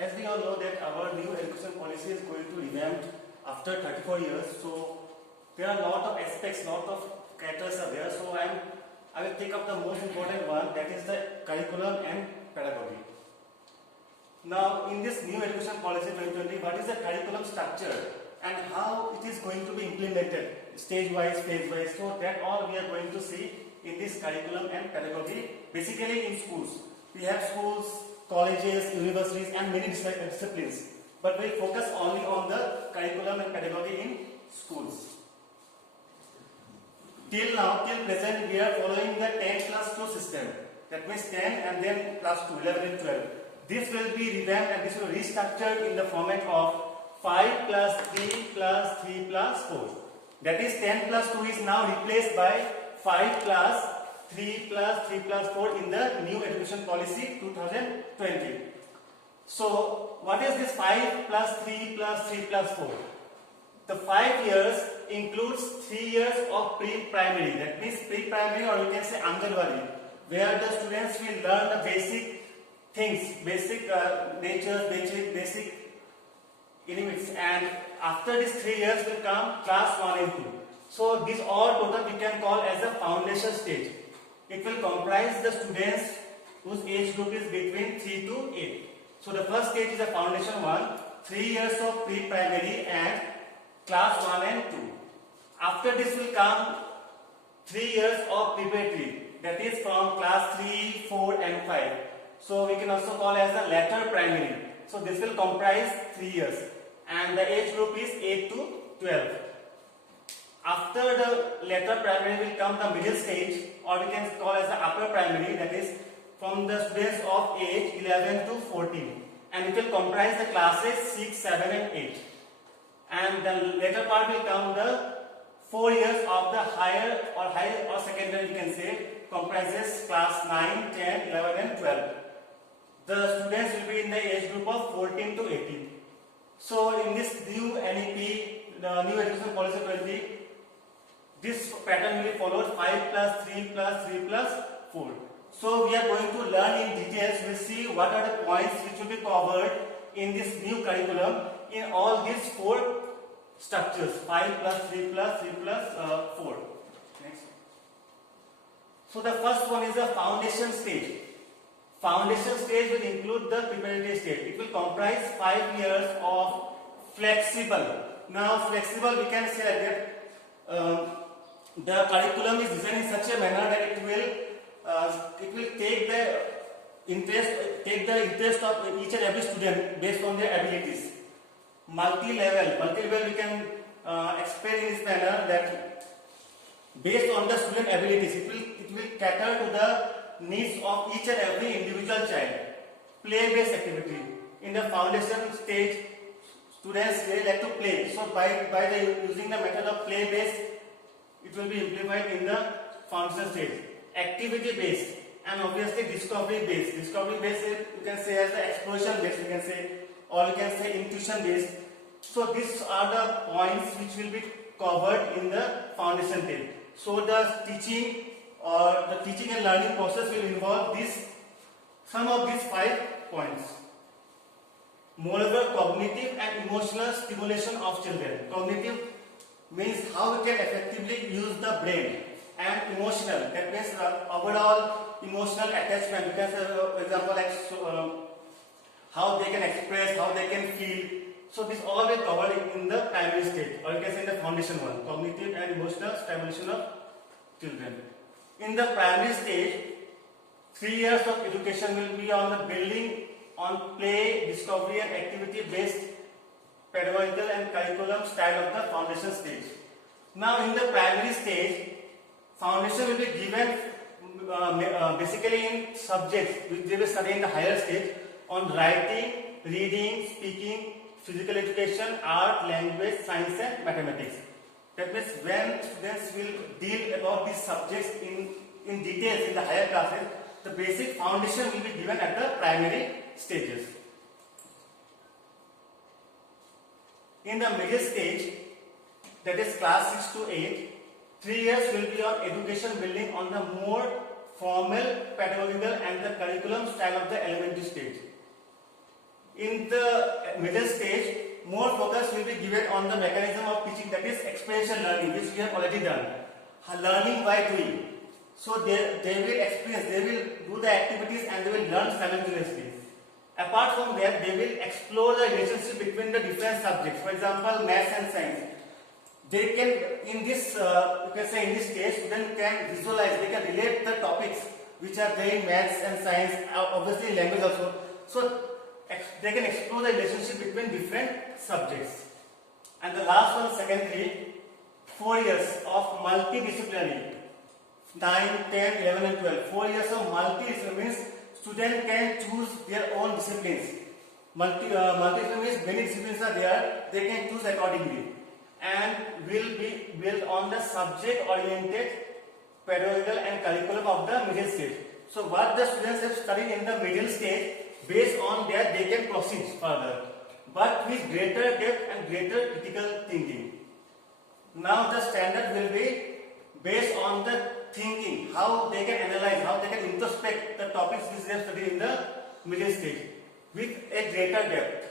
as we all know that our new education policy is going to revamp after 34 years. So there are a lot of aspects, lot of characters are there. So I will take up the most important one, that is the curriculum and pedagogy. Now in this new education policy 2020, what is the curriculum structure and how it is going to be implemented stage wise, phase wise. So that all we are going to see in this curriculum and pedagogy. Basically in schools, we have schools, colleges, universities and many disciplines, but we focus only on the curriculum and pedagogy in schools. Till now, till present, we are following the 10+2 system. That means 10 and then +2, 11 and 12. This will be revamped and this will be restructured in the format of 5 plus 3 plus 3 plus 4. That is 10+2 is now replaced by 5 plus 3 plus 3 plus 4 in the new education policy 2020. So what is this 5 plus 3 plus 3 plus 4? The 5 years includes 3 years of pre-primary. That means pre-primary, or you can say Anganwadi, where the students will learn the basic things, basic nature, basic elements, and after these 3 years will come class 1 and 2. So this all total we can call as the foundation stage. It will comprise the students whose age group is between 3 to 8. So the first stage is the foundation 1, 3 years of pre-primary and class 1 and 2. After this will come 3 years of preparatory, that is from class 3, 4 and 5. So we can also call as the latter primary. So this will comprise 3 years and the age group is 8 to 12. After the latter primary will come the middle stage, or we can call as the upper primary, that is from the students of age 11 to 14, and it will comprise the classes 6, 7 and 8. And the later part will come the 4 years of the higher or secondary, you can say, comprises class 9, 10, 11 and 12. The students will be in the age group of 14 to 18. So in this new NEP, the new education policy 20, this pattern will be followed: 5 plus 3 plus 3 plus 4. So we are going to learn in details. We'll see what are the points which will be covered in this new curriculum in all these 4 structures: 5 plus 3 plus 3 plus 4. Next. So the first one is the foundation stage. Foundation stage will include the preparatory stage. It will comprise 5 years of flexible. Now flexible, we can say that the curriculum is designed in such a manner that it will take the interest of each and every student based on their abilities. Multi-level we can explain in this manner that based on the student abilities, it will cater to the needs of each and every individual child. Play-based activity. In the foundation stage, students really like to play. So by using the method of play-based, it will be implemented in the foundation stage. Activity-based and obviously discovery-based. Discovery-based, you can say as the exploration-based, you can say, or you can say intuition-based. So these are the points which will be covered in the foundation stage. So the teaching and learning process will involve some of these 5 points. Moreover, cognitive and emotional stimulation of children. Cognitive means how we can effectively use the brain, and emotional, that means overall emotional attachment. You can say, for example, like how they can express, how they can feel. So this all will cover in the primary stage, or you can say in the foundation one, cognitive and emotional stimulation of children. In the primary stage, 3 years of education will be on the building on play, discovery and activity based pedagogical and curriculum style of the foundation stage. Now in the primary stage, foundation will be given basically in subjects which they will study in the higher stage on writing, reading, speaking, physical education, art, language, science and mathematics. That means when students will deal about these subjects in details in the higher classes, the basic foundation will be given at the primary stages. In the middle stage, that is class 6 to 8, 3 years will be on education building on the more formal, pedagogical and the curriculum style of the elementary stage. In the middle stage, more focus will be given on the mechanism of teaching, that is experiential learning, which we have already done. Learning by doing. So they will experience, they will do the activities and they will learn simultaneously. Apart from that, they will explore the relationship between the different subjects. For example, maths and science. They can, in this, you can say in this case, students can visualize, they can relate the topics which are there in maths and science, obviously language also. So they can explore the relationship between different subjects. And the last one, secondly, 4 years of multidisciplinary, 9, 10, 11 and 12. 4 years of multidisciplinary means students can choose their own disciplines. Multidisciplinary means many disciplines are there, they can choose accordingly. And will be built on the subject-oriented pedagogical and curriculum of the middle stage. So what the students have studied in the middle stage, based on that they can proceed further, but with greater depth and greater critical thinking. Now the standard will be based on the thinking, how they can analyze, how they can introspect the topics which they have studied in the middle stage with a greater depth.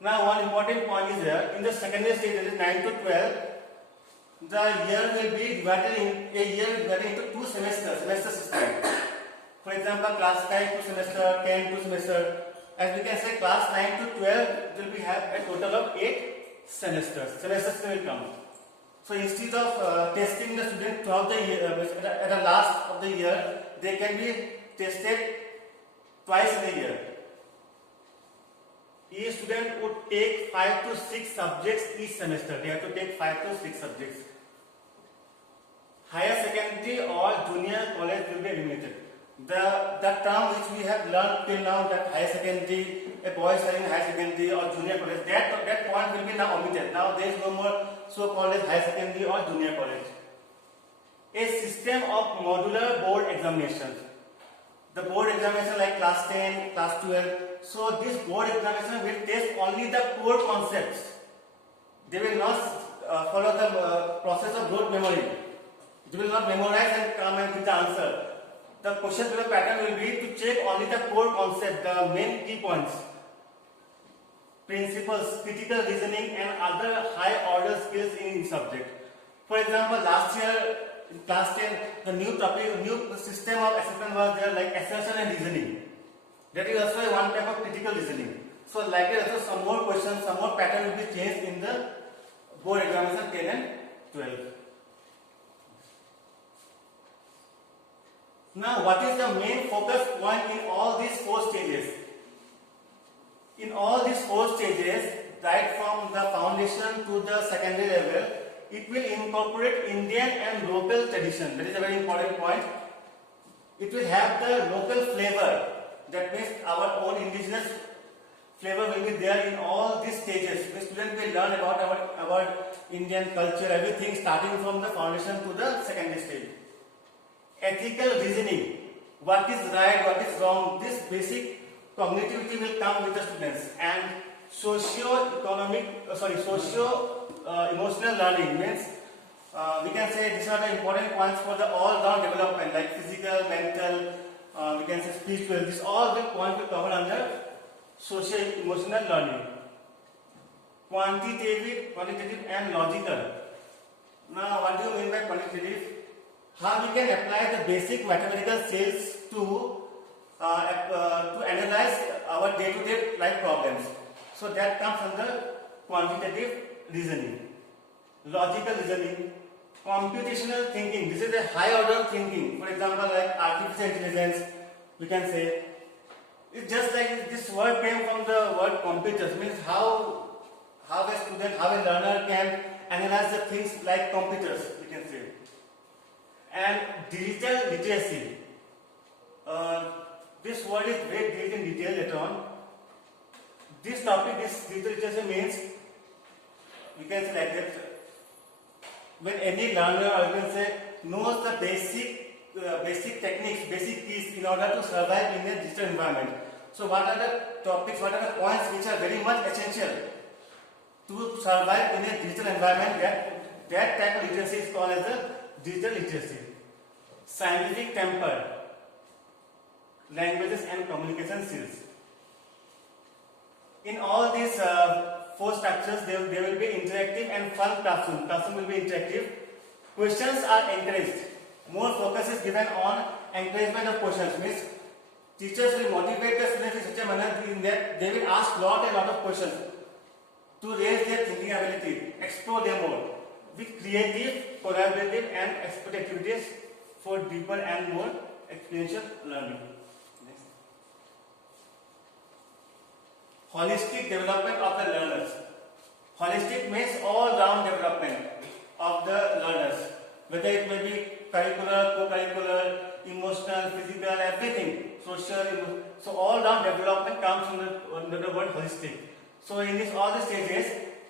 Now one important point is there, in the secondary stage, that is 9 to 12, the year will be divided into 2 semester system. For example, class 9 2 semester, 10 2 semester. As we can say, class 9 to 12 will be have a total of 8 semesters. Semesters will come. So instead of testing the student throughout the year, at the last of the year, they can be tested twice in a year. Each student would take 5 to 6 subjects each semester. They have to take 5 to 6 subjects. Higher secondary or junior college will be eliminated. The term which we have learned till now, that higher secondary, a boy studying higher secondary or junior college, that point will be now omitted. Now there is no more so-called higher secondary or junior college. A system of modular board examinations. The board examination like class 10, class 12. So this board examination will test only the core concepts. They will not follow the process of rote memory. They will not memorize and come and give the answer. The question paper pattern will be to check only the core concept, the main key points, principles, critical reasoning and other high order skills in subject. For example, last year in class 10, the new system of assessment was there, like assertion and reasoning. That is also one type of critical reasoning. So likely also some more questions, some more pattern will be changed in the board examination 10 and 12. Now, what is the main focus point in all these 4 stages? In all these 4 stages, right from the foundation to the secondary level, it will incorporate Indian and local tradition. That is a very important point. It will have the local flavor. That means our own indigenous flavor will be there in all these stages. The student will learn about our Indian culture, everything starting from the foundation to the secondary stage. Ethical reasoning, what is right, what is wrong, this basic cognitivity will come with the students. And socio-emotional learning means we can say these are the important points for the all-round development, like physical, mental, we can say spiritual. This all will point will cover under socio-emotional learning. Quantitative and logical. Now, what do you mean by quantitative? How we can apply the basic mathematical skills to analyze our day-to-day life problems. So that comes under quantitative reasoning. Logical reasoning, computational thinking. This is a high order thinking. For example, like artificial intelligence, we can say. It's just like this word came from the word computers. Means how a student, how a learner can analyze the things like computers, we can say. And digital literacy. This word is very deep in detail later on. This topic, this digital literacy means, we can say like that, when any learner, or you can say, knows the basic techniques, basic keys in order to survive in a digital environment. So what are the topics, what are the points which are very much essential to survive in a digital environment? That type of literacy is called as the digital literacy. Scientific temper, languages and communication skills. In all these four structures, there will be interactive and fun classroom. Classroom will be interactive. Questions are encouraged. More focus is given on encouragement of questions. Means teachers will motivate the students in such a manner in that they will ask lot of questions to raise their thinking ability, explore them more with creative, collaborative and expert activities for deeper and more experiential learning. Next. Holistic development of the learners. Holistic means all-round development of the learners, whether it may be curricular, co-curricular, emotional, physical, everything, social. So all-round development comes under the word holistic. So in all the stages,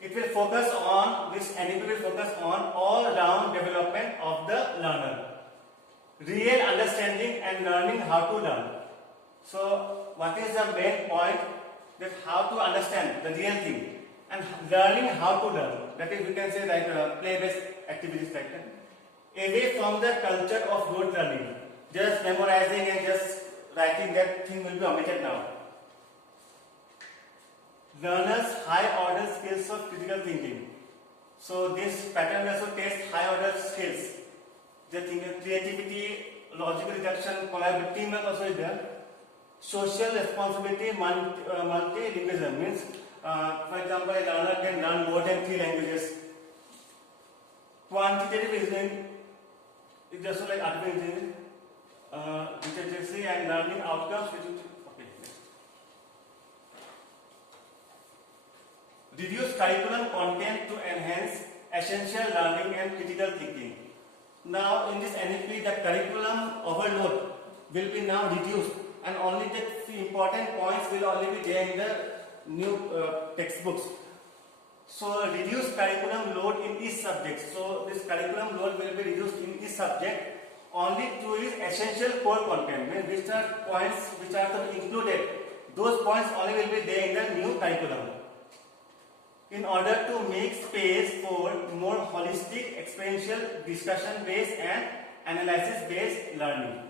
it will focus on this NEP will focus on all-round development of the learner, real understanding and learning how to learn. So what is the main point? That how to understand the real thing and learning how to learn. That is, we can say like play-based activities like that. Away from the culture of rote learning, just memorizing and just writing, that thing will be omitted now. Learners high order skills of critical thinking. So this pattern also tests high order skills. The creativity, logical deduction, collaborative teamwork also is there. Social responsibility, multilingualism means, for example, a learner can learn more than 3 languages. Quantitative reasoning is also like artificial intelligence, literacy and learning outcomes. Okay. Reduce curriculum content to enhance essential learning and critical thinking. Now, in this NEP, the curriculum overload will be now reduced, and only the few important points will only be there in the new textbooks. So, reduce curriculum load in each subject. So, this curriculum load will be reduced in each subject only to its essential core content. Which are points which are to be included. Those points only will be there in the new curriculum. In order to make space for more holistic, experiential, discussion-based and analysis-based learning.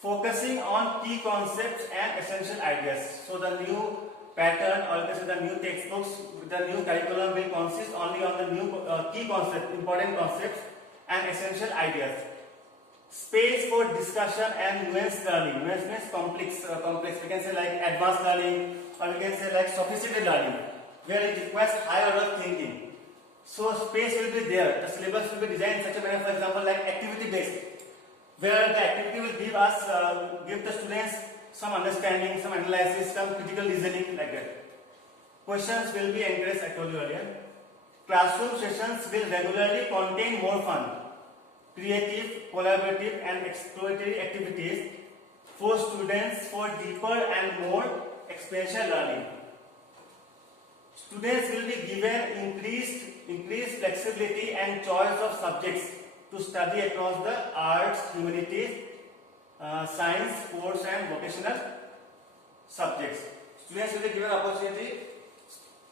Focusing on key concepts and essential ideas. So the new pattern, or the new textbooks, the new curriculum will consist only on the new key concepts, important concepts and essential ideas. Space for discussion and nuanced learning. Nuanced means complex. We can say like advanced learning, or we can say like sophisticated learning, where it requires high order thinking. So space will be there. The syllabus will be designed in such a manner, for example, like activity based, where the activity will give the students some understanding, some analysis, some critical reasoning, like that. Questions will be encouraged, I told you earlier. Classroom sessions will regularly contain more fun, creative, collaborative and exploratory activities for students for deeper and more experiential learning. Students will be given increased flexibility and choice of subjects to study across the arts, humanities, science, sports and vocational subjects. Students will be given opportunity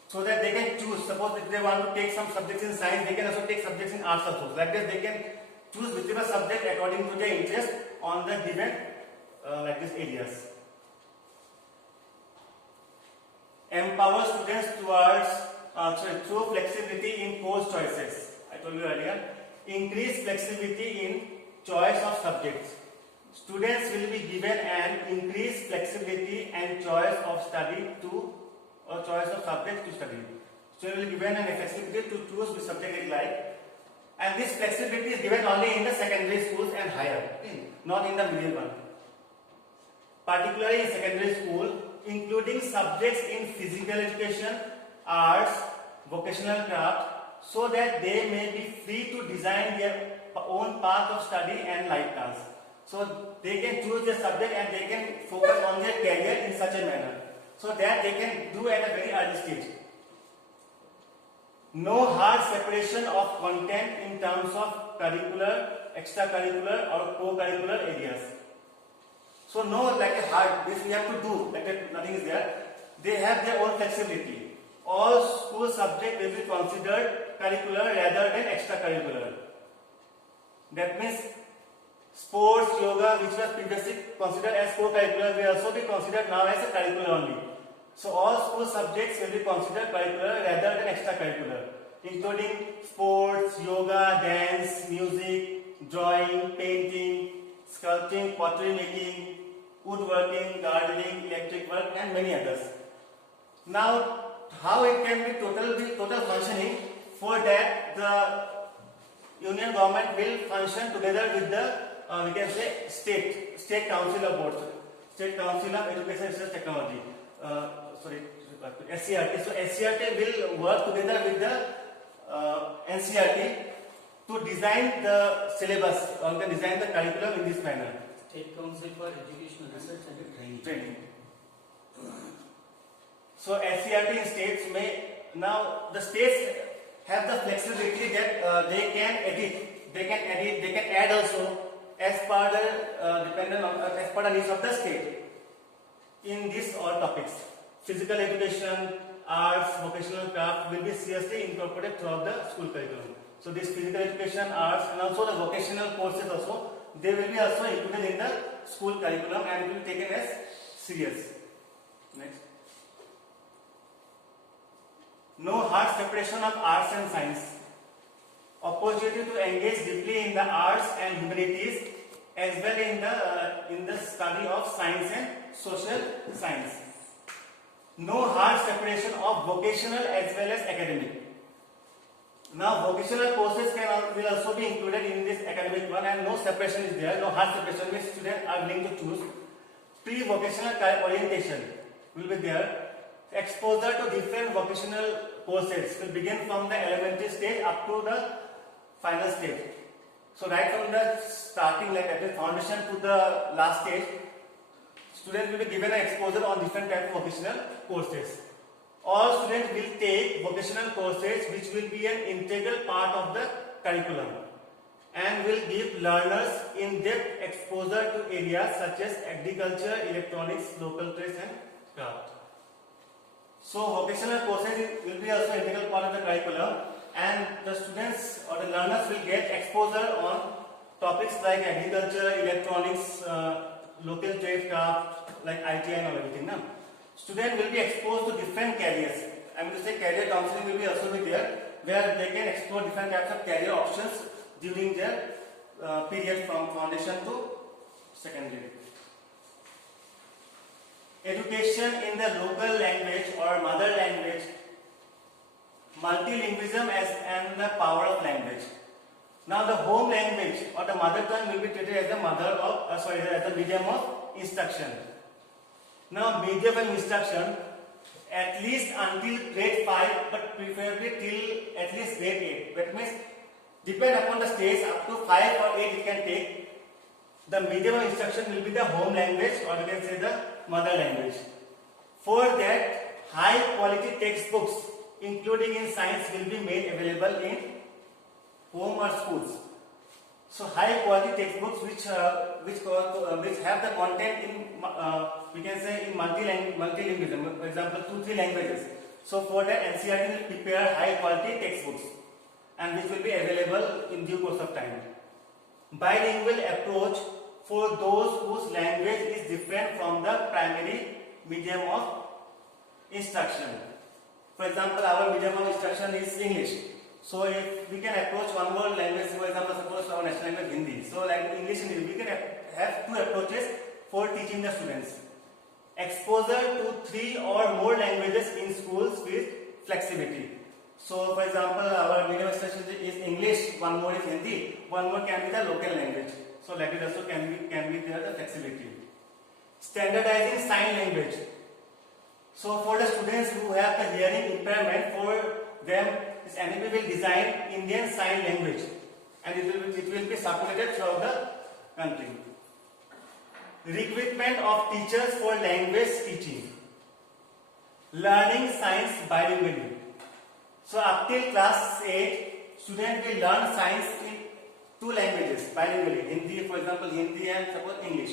so that they can choose. Suppose if they want to take some subjects in science, they can also take subjects in arts also. Like that, they can choose whichever subject according to their interest on the given like these areas. Empower students through flexibility in course choices. I told you earlier. Increase flexibility in choice of subjects. Students will be given an increased flexibility and choice of study or choice of subjects to study. Students will be given an flexibility to choose which subject they like. And this flexibility is given only in the secondary schools and higher, not in the middle one. Particularly in secondary school, including subjects in physical education, arts, vocational craft, so that they may be free to design their own path of study and life plans. So they can choose their subject and they can focus on their career in such a manner, so that they can do at a very early stage. No hard separation of content in terms of curricular, extracurricular or co-curricular areas. So no like a hard, this we have to do, like that nothing is there. They have their own flexibility. All school subjects will be considered curricular rather than extracurricular. That means sports, yoga, which was previously considered as co-curricular, will also be considered now as a curricular only. So all school subjects will be considered curricular rather than extracurricular, including sports, yoga, dance, music, drawing, painting, sculpting, pottery making, woodworking, gardening, electric work, and many others. Now, how it can be total functioning? For that, the union government will function together with the we can say state council of boards, state council of education research technology. SCRT. So SCRT will work together with the NCRT to design the syllabus or design the curriculum in this manner. State Council for Educational Research and Training. So SCRT in states may, now the states have the flexibility that they can edit, they can add also as per the as per the needs of the state in these all topics. Physical education, arts, vocational craft will be seriously incorporated throughout the school curriculum. So this physical education, arts, and also the vocational courses also, they will be also included in the school curriculum and will be taken as serious. Next. No hard separation of arts and science. Opportunity to engage deeply in the arts and humanities as well in the study of science and social science. No hard separation of vocational as well as academic. Now vocational courses will also be included in this academic one, and no separation is there. No hard separation means students are willing to choose. Pre-vocational orientation will be there. Exposure to different vocational courses will begin from the elementary stage up to the final stage. So right from the starting, like at the foundation to the last stage, students will be given an exposure on different types of vocational courses. All students will take vocational courses which will be an integral part of the curriculum and will give learners in-depth exposure to areas such as agriculture, electronics, local trades and craft. So vocational courses will be also an integral part of the curriculum, and the students or the learners will get exposure on topics like agriculture, electronics, local trade, craft, like IT and all everything. Now, students will be exposed to different careers. I mean to say career counseling will be also be there, where they can explore different types of career options during their period from foundation to secondary. Education in the local language or mother language, multilingualism and the power of language. Now the home language or the mother tongue will be treated as the as the medium of instruction. Now medium of instruction at least until grade 5, but preferably till at least grade 8. That means depend upon the stage, up to 5 or 8 it can take. The medium of instruction will be the home language, or you can say the mother language. For that, high quality textbooks including in science will be made available in home or schools. So high quality textbooks which have the content in we can say in multilingualism, for example 2-3 languages. So for that NCERT will prepare high quality textbooks and which will be available in due course of time. Bilingual approach for those whose language is different from the primary medium of instruction. For example, our medium of instruction is English. So if we can approach one more language, for example, suppose our national language Hindi. So like English and Hindi, we can have two approaches for teaching the students. Exposure to 3 or more languages in schools with flexibility. So for example, our medium of instruction is English, one more is Hindi, one more can be the local language. So like it also can be there the flexibility. Standardizing sign language. So for the students who have the hearing impairment, for them this NEP will design Indian Sign Language and it will be circulated throughout the country. Recruitment of teachers for language teaching. Learning science bilingually. So up till class 8, students will learn science in 2 languages bilingually. Hindi, for example, Hindi and suppose English.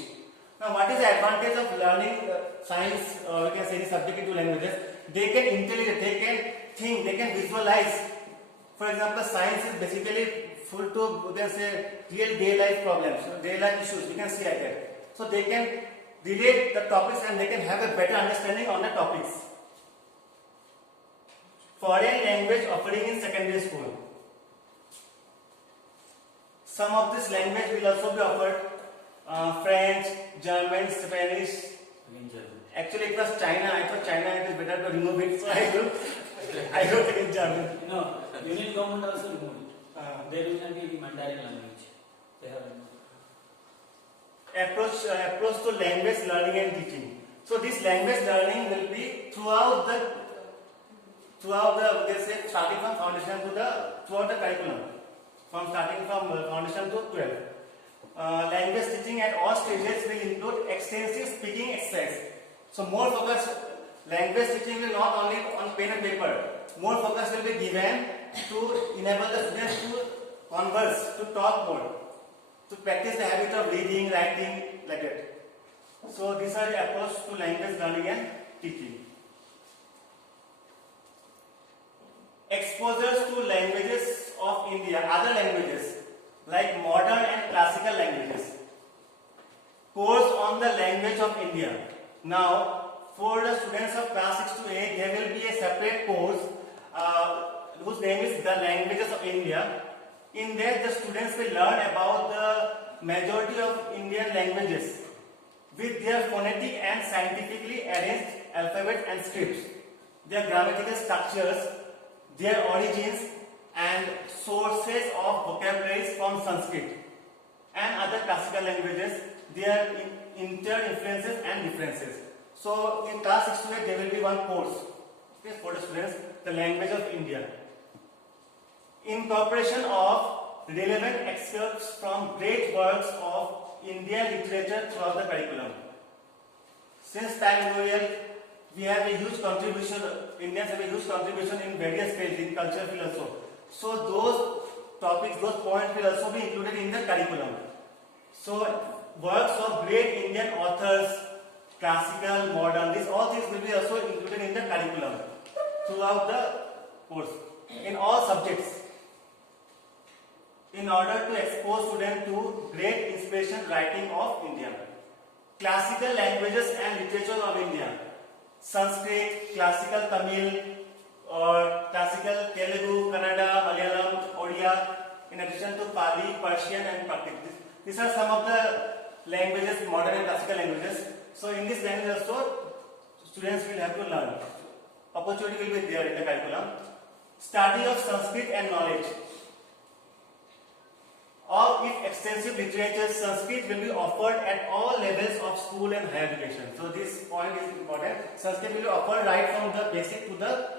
Now, what is the advantage of learning science or you can say any subject in 2 languages? They can intelligent, they can think, they can visualize. For example, science is basically full to, you can say, real day life problems, day life issues. You can see like that. So they can relate the topics and they can have a better understanding on the topics. foreign language offering in secondary school. Some of this language will also be offered. French, German, Spanish. Again, German. Actually, it was China. I thought China, it is better to remove it. So I wrote it in German. No, Union government also removed it. There will not be the Mandarin language. They have removed Approach to language learning and teaching. So this language learning will be throughout the we can say starting from foundation to throughout the curriculum, from starting from foundation to 12. Language teaching at all stages will include extensive speaking exercise. So more focus, language teaching will not only on pen and paper. More focus will be given to enable the students to converse, to talk more, to practice the habit of reading, writing, like that. So these are the approach to language learning and teaching. Exposures to languages of India, other languages like modern and classical languages. Course on the language of India. Now, for the students of class 6 to 8, there will be a separate course whose name is the Languages of India. In that, the students will learn about the majority of Indian languages with their phonetic and scientifically arranged alphabet and scripts, their grammatical structures, their origins and sources of vocabularies from Sanskrit and other classical languages, their inter-influences and differences. So in class 6 to 8 there will be one course, okay, for the students, the language of India. Incorporation of relevant excerpts from great works of Indian literature throughout the curriculum. Since time immemorial, we have a huge contribution, Indians have a huge contribution in various fields, in culture field also. So those topics, those points will also be included in the curriculum. So works of great Indian authors, classical, modern, these all things will be also included in the curriculum throughout the course, in all subjects, in order to expose students to great inspiration writing of India. Classical languages and literature of India. Sanskrit, classical Tamil, or classical Telugu, Kannada, Malayalam, Odia, in addition to Pali, Persian and Prakrit. These are some of the languages, modern and classical languages. So in this language also, students will have to learn. Opportunity will be there in the curriculum. Study of Sanskrit and knowledge. Of its extensive literature, Sanskrit will be offered at all levels of school and higher education. So this point is important. Sanskrit will be offered right from the basic to the